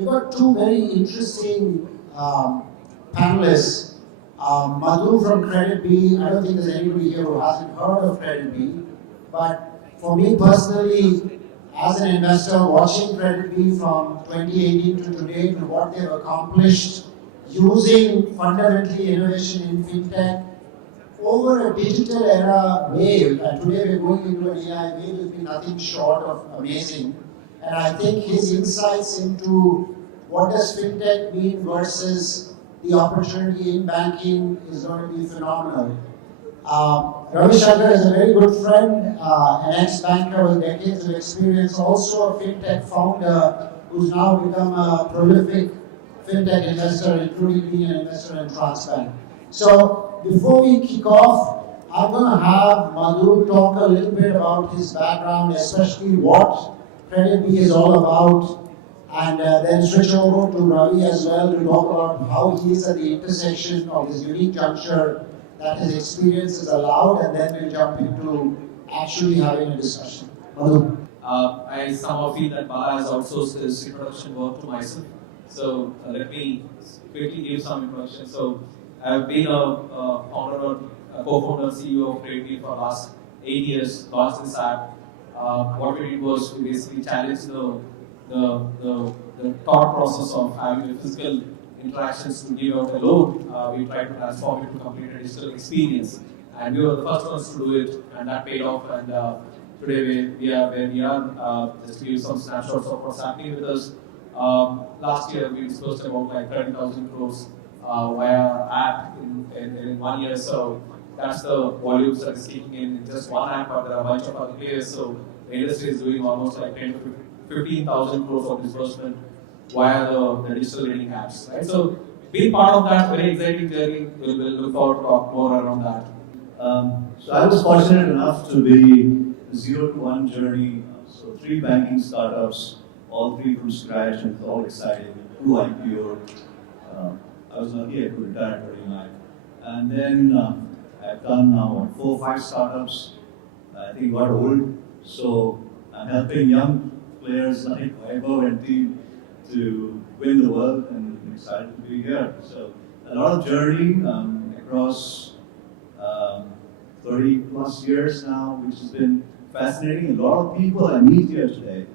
we've got two very interesting panelists. Madhu from KreditBee. I don't think there's anybody here who hasn't heard of KreditBee, but for me personally, as an investor, watching KreditBee from 2018 to today to what they've accomplished using fundamentally innovation in fintech over a digital era wave, and today we're going into an AI wave, will be nothing short of amazing. And I think his insights into what does fintech mean versus the opportunity in banking is going to be phenomenal. Ravi Shankar is a very good friend, an ex-banker with decades of experience, also a fintech founder who's now become a prolific fintech investor, including being an investor in TransBnk. So before we kick off, I'm going to have Madhu talk a little bit about his background, especially what KreditBee is all about, and then switch over to Ravi as well to talk about how he is at the intersection of this unique juncture that his experience has allowed, and then we'll jump into actually having a discussion. Madhu. I somehow feel that Bala has outsourced this introduction work to myself. So let me quickly give some introduction. So I've been a founder, a co-founder, CEO of KreditBee for the last 8 years, launched this app. What we did was we basically challenged the thought process of having a physical interactions to give out a loan. We tried to transform it to complete a digital experience, and we were the first ones to do it, and that paid off. And today we are where we are. Just to give some snapshots of what's happening with us. Last year we disbursed about like 30,000 crores via app in 1 year. So that's the volumes that is kicking in just one app, but there are a bunch of other players. So the industry is doing almost like 10 to 15,000 crores of disbursement via the digital lending apps, right? So being part of that very exciting journey, we'll look forward to talk more around that. So I was fortunate enough to be a 0 to 1 journey. So 3 banking startups, all 3 from scratch, and it's all exciting. 2 IPO. I was lucky I could retire at 29. And then I've done now 4 or 5 startups. I think got old. So I'm helping young players like Vaibhav and team to win the world, and I'm excited to be here. So a lot of journey across 30 plus years now, which has been fascinating. A lot of people I meet here today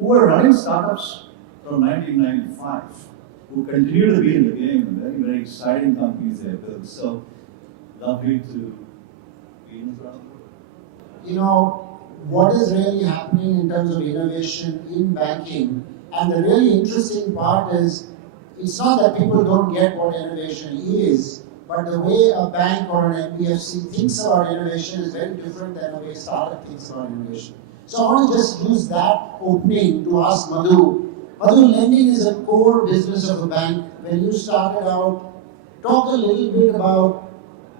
who are running startups from 1995, who continue to be in the game, and very, very exciting companies they have built. So lovely to be in front of you. You know, what is really happening in terms of innovation in banking, and the really interesting part is, it's not that people don't get what innovation is, but the way a bank or an NBFC thinks about innovation is very different than the way a startup thinks about innovation. So I want to just use that opening to ask Madhu. Madhu, lending is a core business of a bank. When you started out, talk a little bit about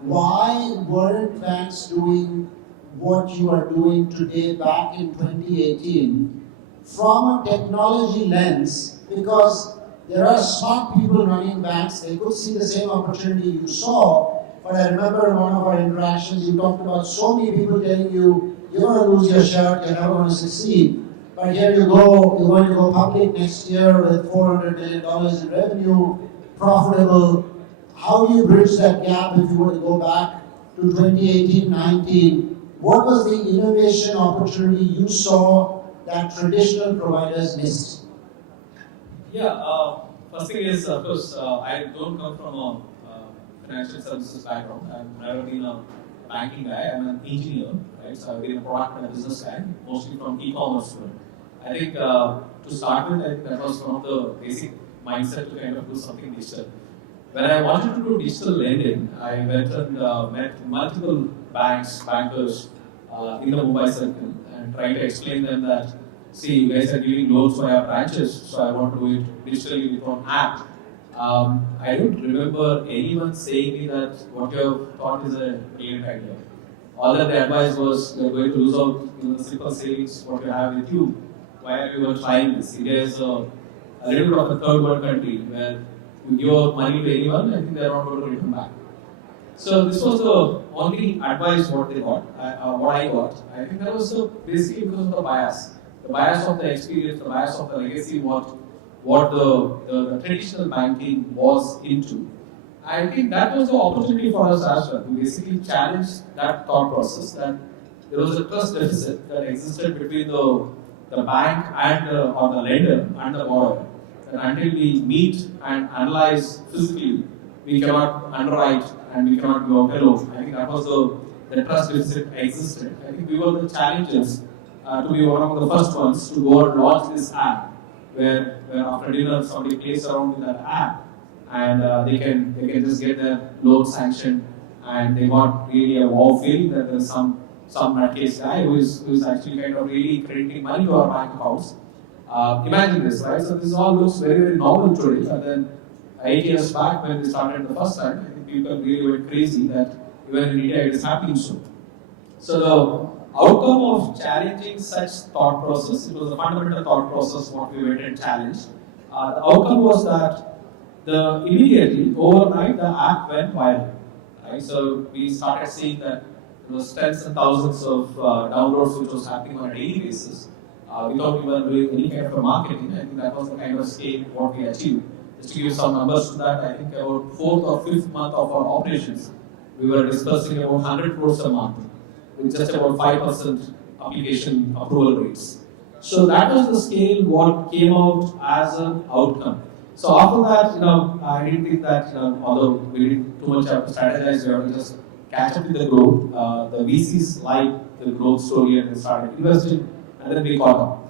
why weren't banks doing what you are doing today back in 2018 from a technology lens, because there are smart people running banks. They could see the same opportunity you saw, but I remember in one of our interactions you talked about so many people telling you, you're going to lose your shirt, you're never going to succeed. But here you go, you're going to go public next year with $400 million in revenue, profitable. How do you bridge that gap if you were to go back to 2018-19? What was the innovation opportunity you saw that traditional providers missed? Yeah, first thing is, of course, I don't come from a financial services background. I've never been a banking guy. I'm an engineer, right? So I've been a product and a business guy, mostly from e-commerce world. I think to start with, I think that was one of the basic mindset to kind of do something digital. When I wanted to do digital lending, I went and met multiple bankers in the Mumbai circle, and tried to explain them that, see, you guys are giving loans via branches, so I want to do it digitally with one app. I don't remember anyone saying me that what you have thought is a brilliant idea. All that the advice was, you're going to lose out the simple savings, what you have with you. Why are you trying this? India is a little bit of a third world country where you give out money to anyone, I think they're not going to return back. So this was the only advice what they got, what I got. I think that was basically because of the bias of the experience, the bias of the legacy, what what the traditional banking was into. I think that was the opportunity for us as well to basically challenge that thought process that there was a trust deficit that existed between the bank and or the lender and the borrower. And until we meet and analyze physically, we cannot underwrite and we cannot go hello. I think that was the trust deficit existed. I think we were the challengers to be one of the first ones to go and launch this app where after dinner somebody plays around with that app and they can just get their loan sanctioned and they got really a wow feeling that there's some nutcase guy who is actually kind of really crediting money to our bank accounts. Imagine this, right? So this all looks very, very normal today, but then 8 years back when we started the first time, I think people really went crazy that even in India it is happening so. So the outcome of challenging such thought process, it was a fundamental thought process what we went and challenged. The outcome was that immediately, overnight, the app went viral. Right? So we started seeing that there was tens and thousands of downloads which was happening on a daily basis without even doing any kind of a marketing. I think that was the kind of scale what we achieved. Just to give some numbers to that, I think about 4th or 5th month of our operations, we were disbursing about 100 crores a month with just about 5% application approval rates. So that was the scale what came out as an outcome. So after that, I didn't think that, although we didn't too much have to strategize, we have to just catch up with the growth. The VCs liked the growth story and they started investing, and then we caught up.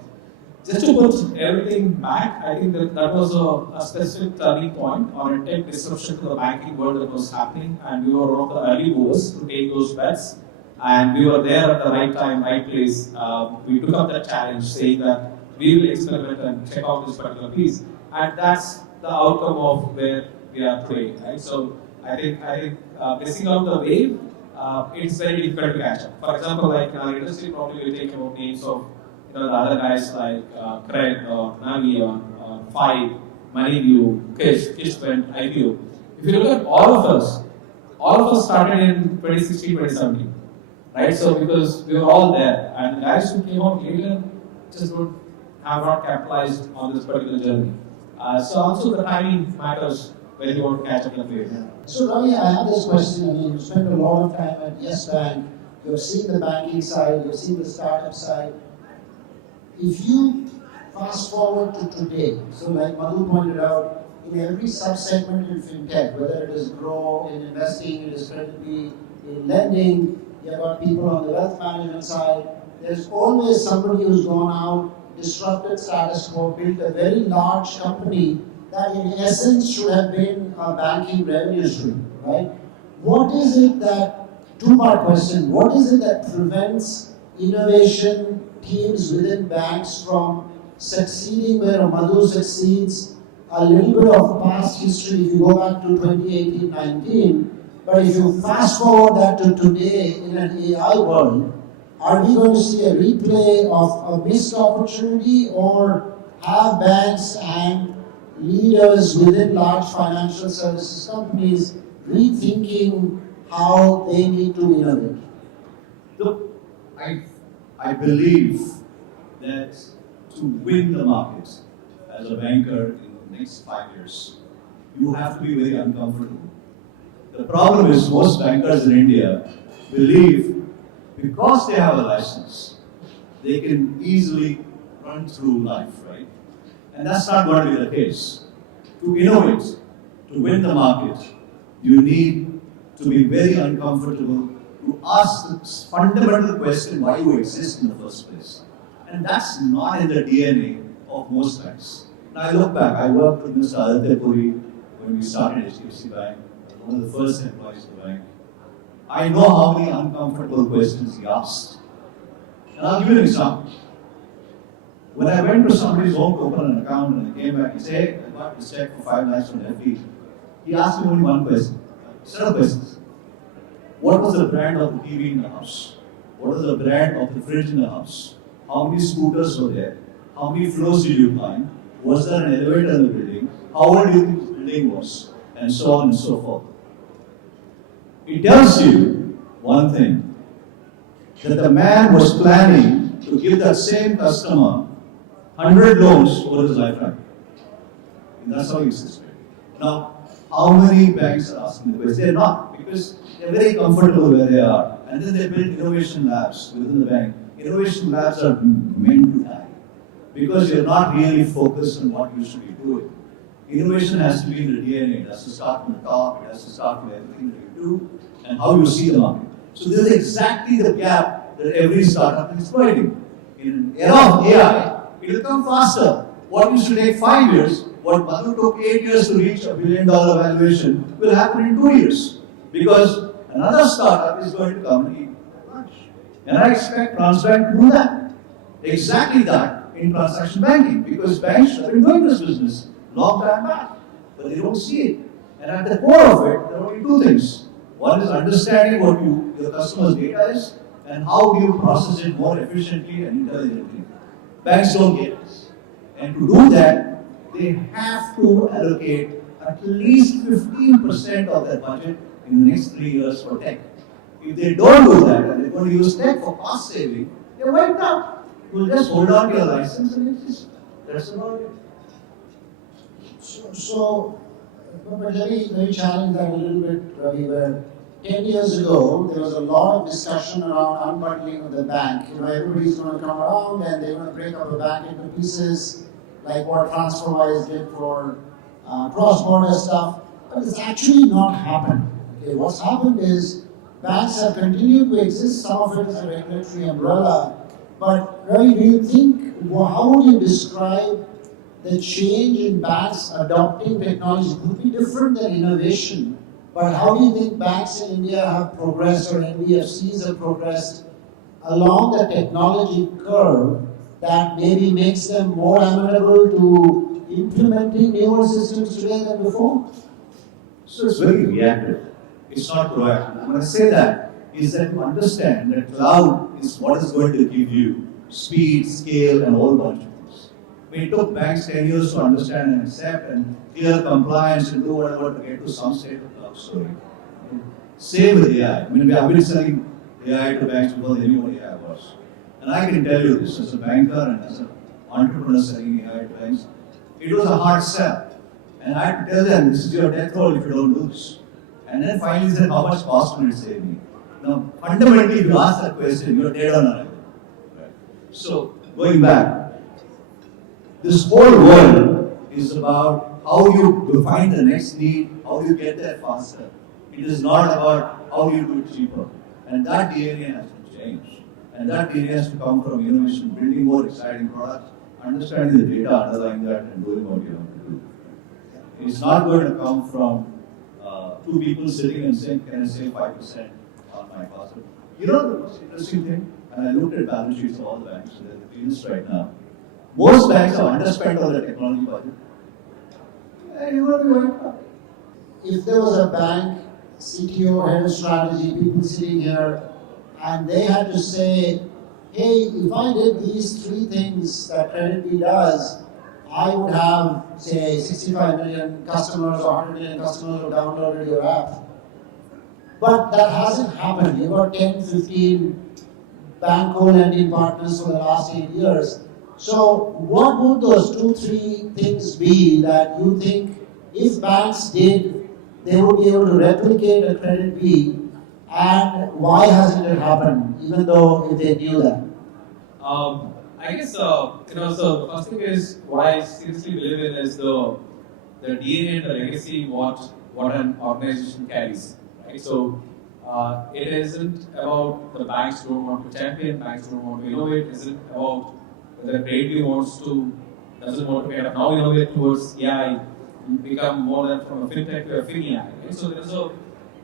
Just to put everything back, I think that was a specific turning point or a tech disruption to the banking world that was happening, and we were one of the early movers to take those bets. And we were there at the right time, right place. We took up that challenge, saying that we will experiment and check out this particular piece. And that's the outcome of where we are today, right? So I think missing out the wave, it's very difficult to catch up. For example, like in our industry, probably we take about names of the other guys like Cred or Navi or Five, Moneyview, Kishpent, IPO. If you look at all of us started in 2016, 2017. Right, so because we were all there, and the guys who came out later just have not capitalized on this particular journey. So also the timing matters when you want to catch up in the wave. So Ravi, I have this question. I mean, you spent a lot of time at Yes Bank. You've seen the banking side. You've seen the startup side. If you fast forward to today, so like Madhu pointed out, in every sub-segment in fintech, whether it is grow, in investing, it is CreditBee, in lending. You've got people on the wealth management side. There's always somebody who's gone out, disrupted status quo, built a very large company that in essence should have been a banking revenue stream, right? What is it that, two-part question, what is it that prevents innovation teams within banks from succeeding where Madhu succeeds? A little bit of past history, if you go back to 2018-19, but if you fast forward that to today in an AI world, are we going to see a replay of a missed opportunity, or have banks and leaders within large financial services companies rethinking how they need to innovate? Look, I believe that to win the market as a banker in the next 5 years, you have to be very uncomfortable. The problem is most bankers in India believe because they have a license, they can easily run through life, right? And that's not going to be the case. To innovate, to win the market, you need to be very uncomfortable, to ask the fundamental question why you exist in the first place. And that's not in the DNA of most banks. Now I look back, I worked with Mr. Aditya Puri when we started HDFC Bank. One of the first employees of the bank. I know how many uncomfortable questions he asked. And I'll give you an example. When I went to somebody's home to open an account and I came back, he said, hey, I got this check for 5 lakhs from FD. He asked me only one question. Set of questions. What was the brand of the TV in the house? What was the brand of the fridge in the house? How many scooters were there? How many floors did you climb? Was there an elevator in the building? How old do you think the building was? And so on and so forth. It tells you one thing, that the man was planning to give that same customer 100 loans over his lifetime. That's how you system. Now, how many banks are asking the question? They're not, because they're very comfortable where they are. And then they build innovation labs within the bank. Innovation labs are meant to die, because you're not really focused on what you should be doing. Innovation has to be in the DNA. It has to start from the top. It has to start with everything that you do and how you see the market. So this is exactly the gap that every startup is exploiting. In an era of AI, it will come faster. What used to take 5 years, what Madhu took 8 years to reach $1 billion valuation, will happen in 2 years. Because another startup is going to come and eat lunch. And I expect TransBnk to do that. Exactly that in transaction banking. Because banks have been doing this business long time back. But they don't see it. And at the core of it, there are only two things. One is understanding what your customer's data is, and how do you process it more efficiently and intelligently. Banks don't get this. And to do that, they have to allocate at least 15% of their budget in the next 3 years for tech. If they don't do that, and they're going to use tech for cost saving, they're wiped out. You'll just hold on to your license and exist. That's about it. But let me challenge that a little bit, Ravi, where 10 years ago, there was a lot of discussion around unbundling of the bank. Everybody's going to come around and they're going to break up the bank into pieces, like what TransferWise did for cross-border stuff. But it's actually not happened. Okay, what's happened is banks have continued to exist. Some of it is a regulatory umbrella. But Ravi, do you think, how would you describe the change in banks adopting technology? It could be different than innovation. But how do you think banks in India have progressed, or NBFCs have progressed along the technology curve that maybe makes them more amenable to implementing newer systems today than before? So it's very reactive. It's not proactive. When I say that, is that you understand that cloud is what is going to give you speed, scale, and a whole bunch of things. I mean, it took banks 10 years to understand and accept and clear compliance and do whatever to get to some state of cloud story. Same with AI. I mean, we have been selling AI to banks before they knew what AI was. And I can tell you this as a banker and as an entrepreneur selling AI to banks, it was a hard sell. And I had to tell them, this is your death roll if you don't do this. And then finally said, how much cost will it save me? Now, fundamentally, if you ask that question, you're dead on arrival. Right? So, going back, this whole world is about how you define the next need, how you get there faster. It is not about how you do it cheaper. And that DNA has to change. And that DNA has to come from innovation, building more exciting products, understanding the data underlying that, and doing what you want to do. It's not going to come from two people sitting and saying, can I save 5% on my cost? You know the most interesting thing? And I looked at balance sheets of all the banks, so they're the cleanest right now. Most banks have underspent on their technology budget. And you want to be wiped out. If there was a bank, CTO, head of strategy, people sitting here, and they had to say, hey, if I did these three things that KreditBee does, I would have, say, 65 million customers or 100 million customers who downloaded your app. But that hasn't happened. You've got 10, 15 bank co-lending partners for the last 8 years. So what would those 2-3 things be that you think if banks did, they would be able to replicate a KreditBee, and why hasn't it happened, even though if they knew that? I guess so the first thing is what I seriously believe in is the DNA and the legacy what an organization carries, right? So it isn't about the banks don't want to champion, banks don't want to innovate. It isn't about whether KreditBee doesn't want to kind of now innovate towards AI, become more than from a fintech to a FinAI. Right? So there's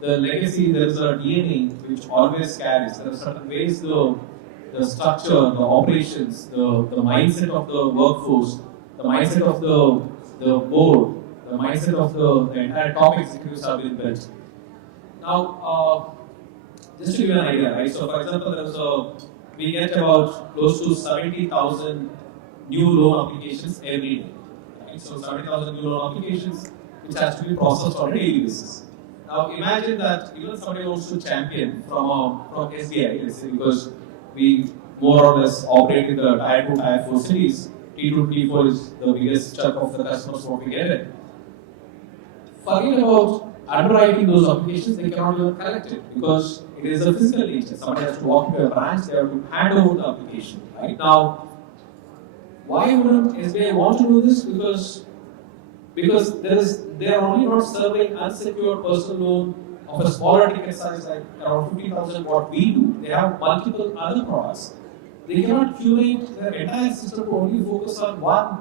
the legacy, there is a DNA which always carries. There are certain ways the structure, the operations, the mindset of the workforce, the mindset of the board, the mindset of the entire top executives have been built. Now, just to give you an idea, right? So, for example, we get about close to 70,000 new loan applications every day. Right? So, 70,000 new loan applications which has to be processed on a daily basis. Now, imagine that even somebody wants to champion from SBI, let's say, because we more or less operate in the tier 2, tier 4 cities. T2, T4 is the biggest chunk of the customers what we get it. Forget about underwriting those applications, they cannot even collect it because it is a physical nature. Somebody has to walk into a branch, they have to hand over the application. Right now, why wouldn't SBI want to do this? Because they are only not serving unsecured personal loan of a smaller ticket size like around 50,000 what we do. They have multiple other products. They cannot curate their entire system to only focus on one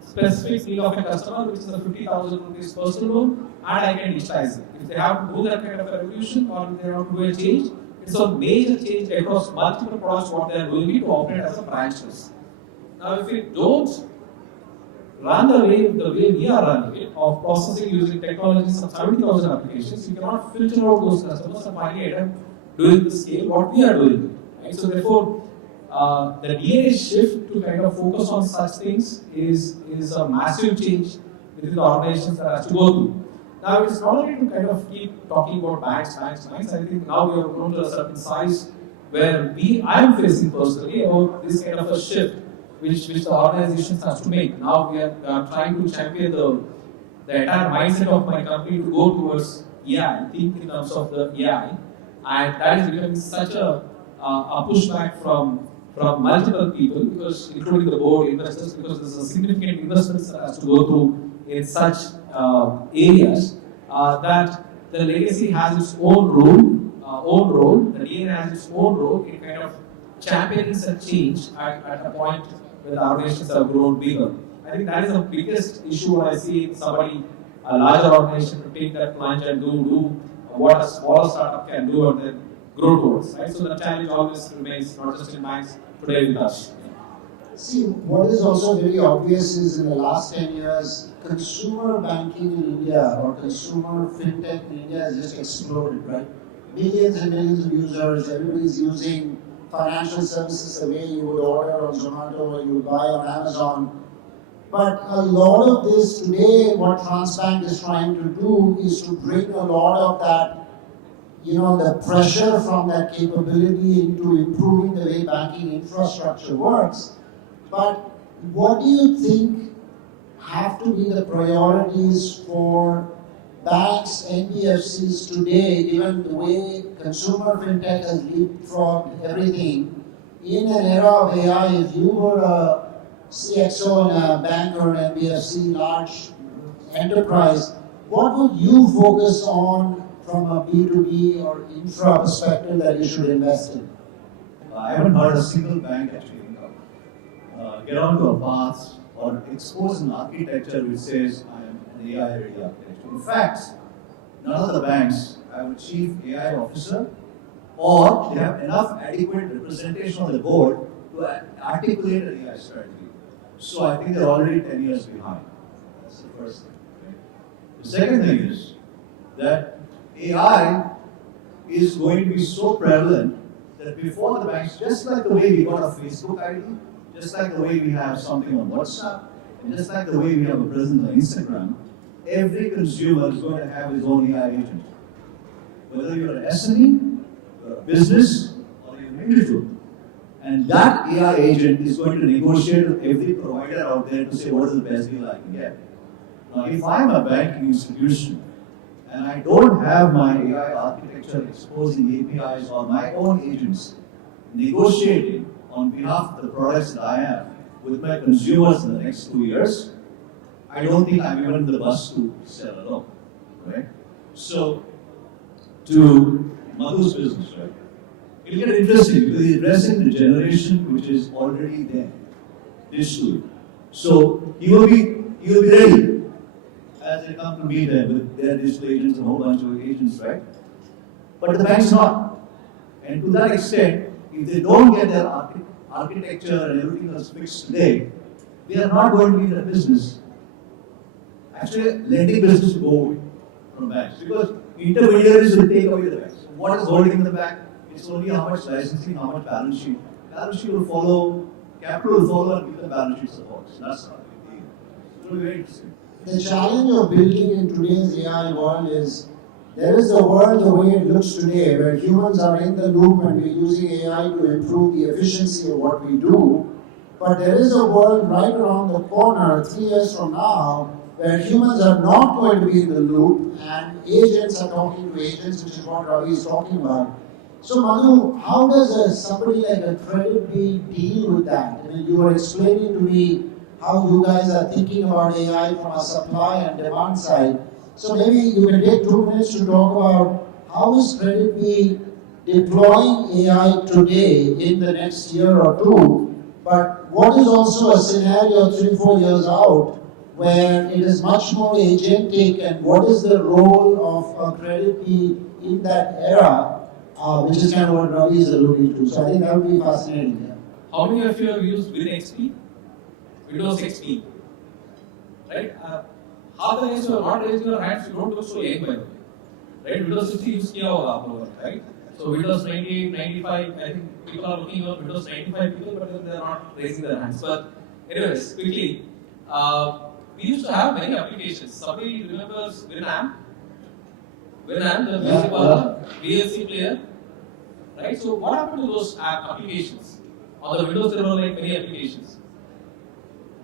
specific need of a customer, which is a 50,000 rupees personal loan, and I can digitize it. If they have to do that kind of a revolution or if they have to do a change, it's a major change across multiple products what they are doing it to operate as a branchless. Now, if we don't run the way we are running it, of processing using technology, some 70,000 applications, you cannot filter out those customers and finally end up doing the scale what we are doing. Right? So therefore, the DNA shift to kind of focus on such things is a massive change within the organizations that has to go through. Now, it's not only to kind of keep talking about banks. I think now we have grown to a certain size where I am facing personally about this kind of a shift which the organizations have to make. Now we are trying to champion the entire mindset of my company to go towards AI, think in terms of the AI, and that is becoming such a pushback from multiple people, because including the board, investors, because there's a significant investments that has to go through in such areas that the legacy has its own role, the DNA has its own role in kind of championing such change at a point where the organizations have grown bigger. I think that is the biggest issue I see in somebody, a larger organization, to take that plunge and do what a smaller startup can do and then grow towards. Right? So the challenge always remains, not just in banks, today with us. See, what is also very obvious is in the last 10 years, consumer banking in India or consumer fintech in India has just exploded, right? Millions and millions of users, everybody's using financial services the way you would order on Zomato or you would buy on Amazon. But a lot of this today, what TransBnk is trying to do is to bring a lot of that, the pressure from that capability into improving the way banking infrastructure works. But what do you think have to be the priorities for banks, NBFCs today, given the way consumer fintech has leapfrogged everything? In an era of AI, if you were a CXO in a bank or an NBFC large enterprise, what would you focus on from a B2B or infra perspective that you should invest in? I haven't heard a single bank actually get onto a path or expose an architecture which says I am an AI ready architecture. In fact, none of the banks have a chief AI officer, or they have enough adequate representation on the board to articulate an AI strategy. So I think they're already 10 years behind. That's the first thing. Right? The second thing is that AI is going to be so prevalent that before the banks, just like the way we got a Facebook ID, just like the way we have something on WhatsApp, and just like the way we have a presence on Instagram, every consumer is going to have his own AI agent. Whether you're an SME, you're a business, or you're an individual. And that AI agent is going to negotiate with every provider out there to say what is the best deal I can get. Now, if I'm a banking institution and I don't have my AI architecture exposing APIs or my own agents negotiating on behalf of the products that I have with my consumers in the next 2 years, I don't think I'm even in the bus to sell alone, right? So, to Madhu's business, right? It'll get interesting because he's addressing the generation which is already there, digitally. So he will be ready as they come to meet them with their digital agents and a whole bunch of agents, right? But the bank's not. And to that extent, if they don't get their architecture and everything else fixed today, they are not going to be in the business. Actually, lending business will go away from banks because intermediaries will take away the banks. What is holding the bank? It's only how much licensing, how much balance sheet. Balance sheet will follow, capital will follow, and give the balance sheet support. So that's how it will be. It will be very interesting. The challenge of building in today's AI world is there is the world the way it looks today, where humans are in the loop and we're using AI to improve the efficiency of what we do. But there is a world right around the corner, 3 years from now, where humans are not going to be in the loop and agents are talking to agents, which is what Ravi is talking about. So Madhu, how does somebody like a KreditBee deal with that? I mean, you were explaining to me how you guys are thinking about AI from a supply and demand side. So maybe you can take 2 minutes to talk about how is KreditBee deploying AI today in the next year or two, but what is also a scenario 3-4 years out where it is much more agentic, and what is the role of a KreditBee in that era, which is kind of what Ravi is alluding to. So I think that would be fascinating. Yeah. How many of you have used WinXP? Windows XP? Right? Half the guys who are not raising your hands, you don't look so young by the way. Right? Windows 60 use kiya hoga aap logon ne, right? So Windows 98, 95, I think people are looking at Windows 95 people, but then they are not raising their hands. But anyways, quickly, we used to have many applications. Somebody remembers Winamp? Winamp, the music VLC player, right? So what happened to those applications? On the Windows, there were like many applications.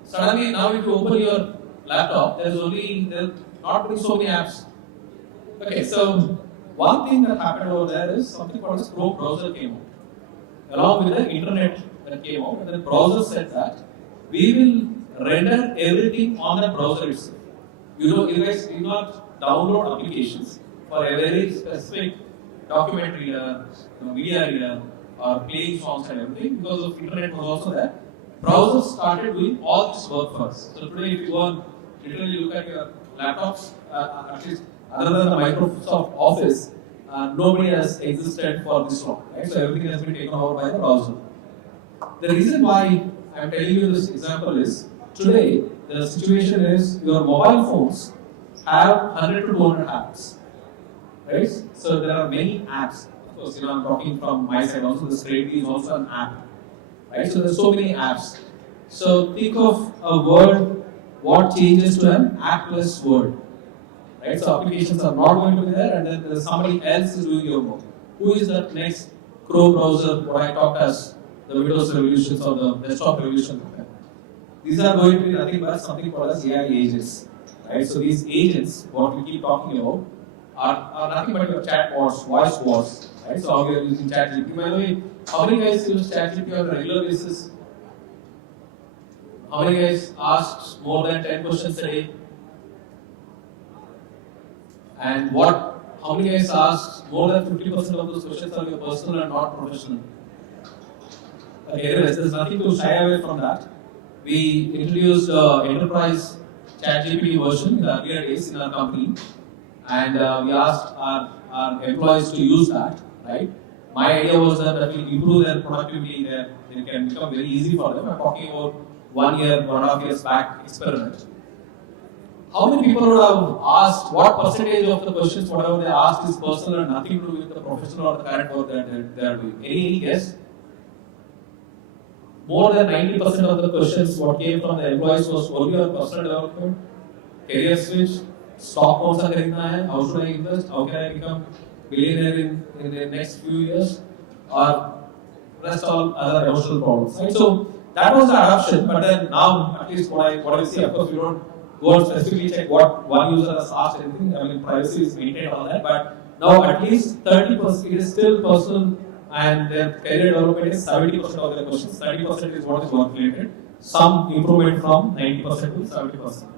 Suddenly, now if you open your laptop, there's not really so many apps. Okay, so one thing that happened over there is something called as Chrome browser came out, along with the internet that came out, and the browser said that we will render everything on the browser itself. You guys do not download applications for a very specific document reader, media reader, or playing songs and everything, because of internet was also there. Browsers started doing all this work for us. So today, if you want literally look at your laptops, at least other than the Microsoft Office, nobody has existed for this long, right? So everything has been taken over by the browser. The reason why I'm telling you this example is, today the situation is your mobile phones have 100 to 200 apps, right? So there are many apps. Of course, I'm talking from my side also. The KreditBee is also an app, right? So there's so many apps. So think of a world, what changes to an appless world, right? So applications are not going to be there, and then there's somebody else is doing your work. Who is that next Chrome browser, what I talked as the Windows revolutions or the desktop revolution? These are going to be nothing but something called as AI agents, right? So these agents, what we keep talking about, are nothing but your chat bots, voice bots, right? So how we are using ChatGPT. By the way, how many guys use ChatGPT on a regular basis? How many guys asked more than 10 questions a day? And how many guys asked more than 50% of those questions are your personal and not professional? Okay, anyways, there's nothing to shy away from that. We introduced enterprise ChatGPT version in the earlier days in our company, and we asked our employees to use that, right? My idea was that will improve their productivity, they can become very easy for them. I'm talking about 1 year, 1.5 years back experiment. How many people would have asked what percentage of the questions, whatever they asked, is personal and nothing to do with the professional or the current work that they are doing? Any guess? More than 90% of the questions what came from the employees was only on personal development, career switch, stock कौन सा खरीदना है, how should I invest, how can I become billionaire in the next few years, or rest all other emotional problems. Right? So that was the adoption, but then now at least what I see, of course, we don't go and specifically check what one user has asked anything. I mean, privacy is maintained on that, but now at least 30% it is still personal. And their career development is 70% of their questions. 30% is what is work related. Some improvement from 90% to 70%.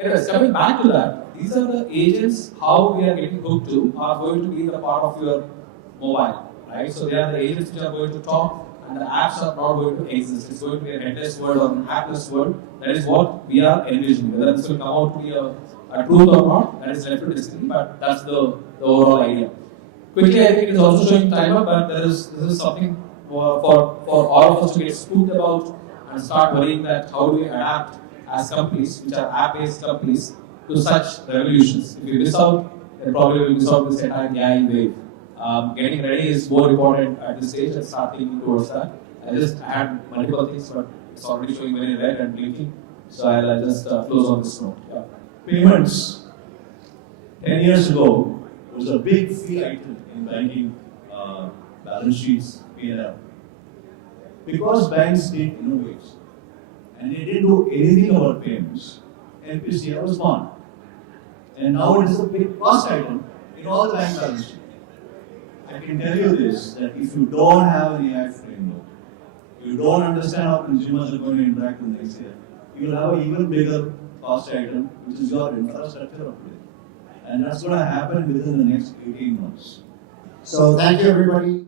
Anyways, coming back to that, these are the agents how we are getting hooked to are going to be the part of your mobile, right? So they are the agents which are going to talk, and the apps are not going to exist. It's going to be a headless world or an appless world. That is what we are envisioning. Whether this will come out to be a truth or not, that is left to destiny, but that's the overall idea. Quickly, I think it is also showing time up, but this is something for all of us to get spooked about and start worrying that how do we adapt as companies, which are app-based companies, to such revolutions. If we miss out, then probably we will miss out this entire AI wave. Getting ready is more important at this stage and start thinking towards that. I just had multiple things, but it's already showing very red and blinking, so I'll just close on this note. Yeah. Payments. 10 years ago, was a big fee item in banking balance sheets, P&L. Because banks did innovate, and they didn't do anything about payments, NPCI was born. And now it is a big cost item in all the bank balance sheet. I can tell you this, that if you don't have an AI framework, you don't understand how consumers are going to interact with next year, you will have an even bigger cost item, which is your infrastructure upgrade. And that's going to happen within the next 18 months. So thank you everybody.